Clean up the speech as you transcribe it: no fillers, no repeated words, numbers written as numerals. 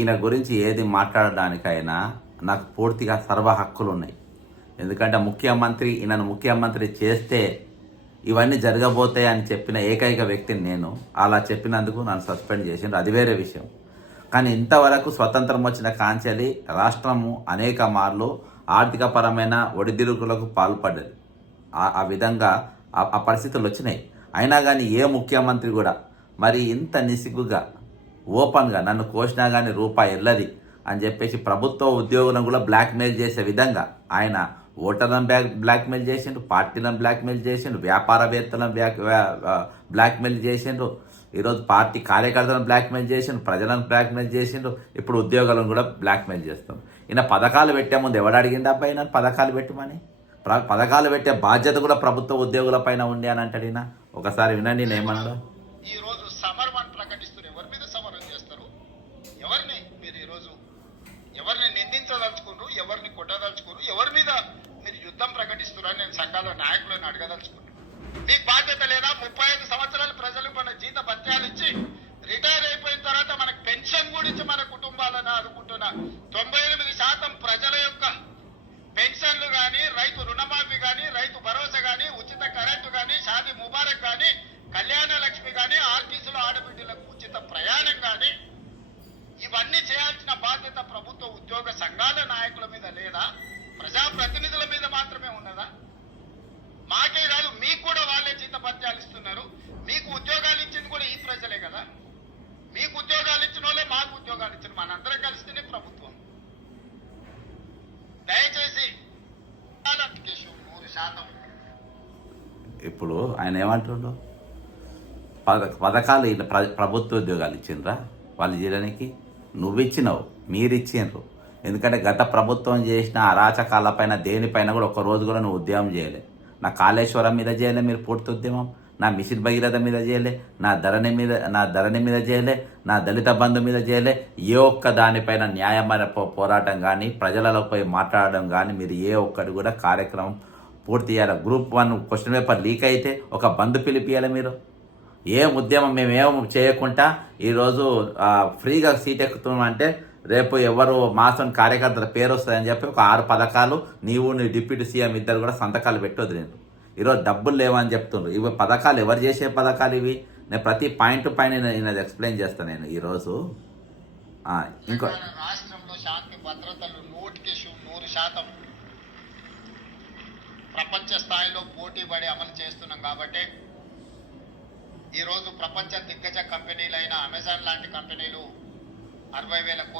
ఈయన గురించి ఏది మాట్లాడడానికైనా నాకు పూర్తిగా సర్వ హక్కులు ఉన్నాయి. ఎందుకంటే ఈయనను ముఖ్యమంత్రి చేస్తే ఇవన్నీ జరగబోతాయి అని చెప్పిన ఏకైక వ్యక్తిని నేను. అలా చెప్పినందుకు నన్ను సస్పెండ్ చేసిండ్రు, అది వేరే విషయం. కానీ ఇంతవరకు స్వతంత్రం వచ్చిన కాంచెలి రాష్ట్రము అనేక మార్లు ఆర్థికపరమైన ఒడిదుడుకులకు పాల్పడ్డది. ఆ విధంగా ఆ పరిస్థితులు వచ్చినాయి. అయినా కానీ ఏ ముఖ్యమంత్రి కూడా మరి ఇంత నిసిగ్గుగా ఓపెన్గా నన్ను కోసినా కానీ రూపాయి వెళ్ళది అని చెప్పేసి ప్రభుత్వ ఉద్యోగులను కూడా బ్లాక్మెయిల్ చేసే విధంగా ఆయన ఓటర్లను బ్లాక్మెయిల్ చేసిండు, పార్టీలను బ్లాక్మెయిల్ చేసిండు, వ్యాపారవేత్తలను బ్లాక్మెయిల్ చేసిండు, ఈరోజు పార్టీ కార్యకర్తలను బ్లాక్మెయిల్ చేసిండు, ప్రజలను బ్లాక్మెయిల్ చేసిండు, ఇప్పుడు ఉద్యోగులను కూడా బ్లాక్మెయిల్ చేస్తాం. ఈయన పథకాలు పెట్టే ముందు ఎవడు అడిగిండు అబ్బాయి ఈయన పథకాలు పెట్టమని? పథకాలు పెట్టే బాధ్యత కూడా ప్రభుత్వ ఉద్యోగుల పైన ఉంది అని అంటాడు ఈయన. ఒకసారి వినండి నేను ఏమన్నాడు. ఈరోజు సమరం అని ప్రకటిస్తారు. ఎవరి మీద సమరం చేస్తారు? ఎవరిని మీరు ఈరోజు ఎవరిని నిందించదలుచుకున్నారు? ఎవరిని కొట్టదలుచుకున్నారు? ఎవరి మీద మీరు యుద్ధం ప్రకటిస్తున్నారని నేను సంఘాల నాయకులను అడగదలుచుకున్నాను. మీకు బాధ్యత లేదా? 35 సంవత్సరాలు ప్రజలు మన జీత భత్యాలు ఇచ్చి రిటైర్ అయిపోయిన తర్వాత మనకు పెన్షన్ కూడా ఇచ్చి మన కుటుంబాలను ఆదుకుంటున్న 98% ప్రజల యొక్క పెన్షన్లు కానీ, రైతు రుణమాఫీ కానీ, రైతు భరోసా కానీ, ఉచిత కరెంటు కానీ, షాదీ ముబారక్ కానీ, కళ్యాణ లక్ష్మి కానీ, ఆర్టీసీలో ఆడబిడ్డలకు ఉచిత ప్రయాణం కానీ, ఇవన్నీ చేయాల్సిన బాధ్యత ప్రభుత్వ ఉద్యోగ సంఘాల నాయకుల మీద లేదా? ప్రజాప్రతినిధుల మీద మాత్రమే ఉన్నదా? మాకే కాదు, మీకు కూడా వాళ్ళే జీతభత్యాలు ఇస్తున్నారు. మీకు ఉద్యోగాలు ఇచ్చింది కూడా ఈ ప్రజలే కదా. మీకు ఉద్యోగాలు ఇచ్చిన వాళ్ళే మాకు ఉద్యోగాలు ఇచ్చిన మనందరం కలిస్తేనే ప్రభుత్వం. దయచేసి 100%. ఇప్పుడు ఆయన ఏమంటుండో పథకాలు ప్రభుత్వ ఉద్యోగాలు ఇచ్చిండ్రా వాళ్ళు చేయడానికి? నువ్వు ఇచ్చినావు, మీరు ఇచ్చిండ్రు. ఎందుకంటే గత ప్రభుత్వం చేసిన అరాచకాలపైన దేనిపైన కూడా ఒక రోజు కూడా నువ్వు ఉద్యమం చేయలే. నా కాళేశ్వరం మీద చేయలే మీరు పూర్తి ఉద్యమం, నా మిషన్ భగీరథ మీద చేయలే, నా ధరణి మీద చేయలే, నా దళిత బంధు మీద చేయలే. ఏ ఒక్క దానిపైన న్యాయమైన పోరాటం కానీ, ప్రజలలో పోయి మాట్లాడడం కానీ మీరు ఏ ఒక్కటి కూడా కార్యక్రమం పూర్తి చేయాలి. గ్రూప్ 1 క్వశ్చన్ పేపర్ లీక్ అయితే ఒక బంధు పిలిపియాలి మీరు. ఏ ఉద్యమం మేమేం చేయకుండా ఈరోజు ఫ్రీగా సీట్ ఎక్కుతున్నామంటే రేపు ఎవరు మాసం కార్యకర్తల పేరు వస్తుందని చెప్పి ఒక 6 పథకాలు నీ డిప్యూటీ సీఎం ఇద్దరు కూడా సంతకాలు పెట్టొద్దు. నేను ఈరోజు డబ్బులు లేవని చెప్తున్నారు. ఇవి పథకాలు ఎవరు చేసే పథకాలు ఇవి? నేను ప్రతి పాయింట్ పైన నేను ఎక్స్ప్లెయిన్ చేస్తాను. నేను ఈరోజు ఇంకో రాష్ట్రంలో శాంతి భద్రతలు 100% ప్రపంచ స్థాయిలో పోటీ పడి అమలు చేస్తున్నాం కాబట్టి ఈరోజు ప్రపంచ దిగ్గజ కంపెనీలైన అమెజాన్ లాంటి కంపెనీలు 60,000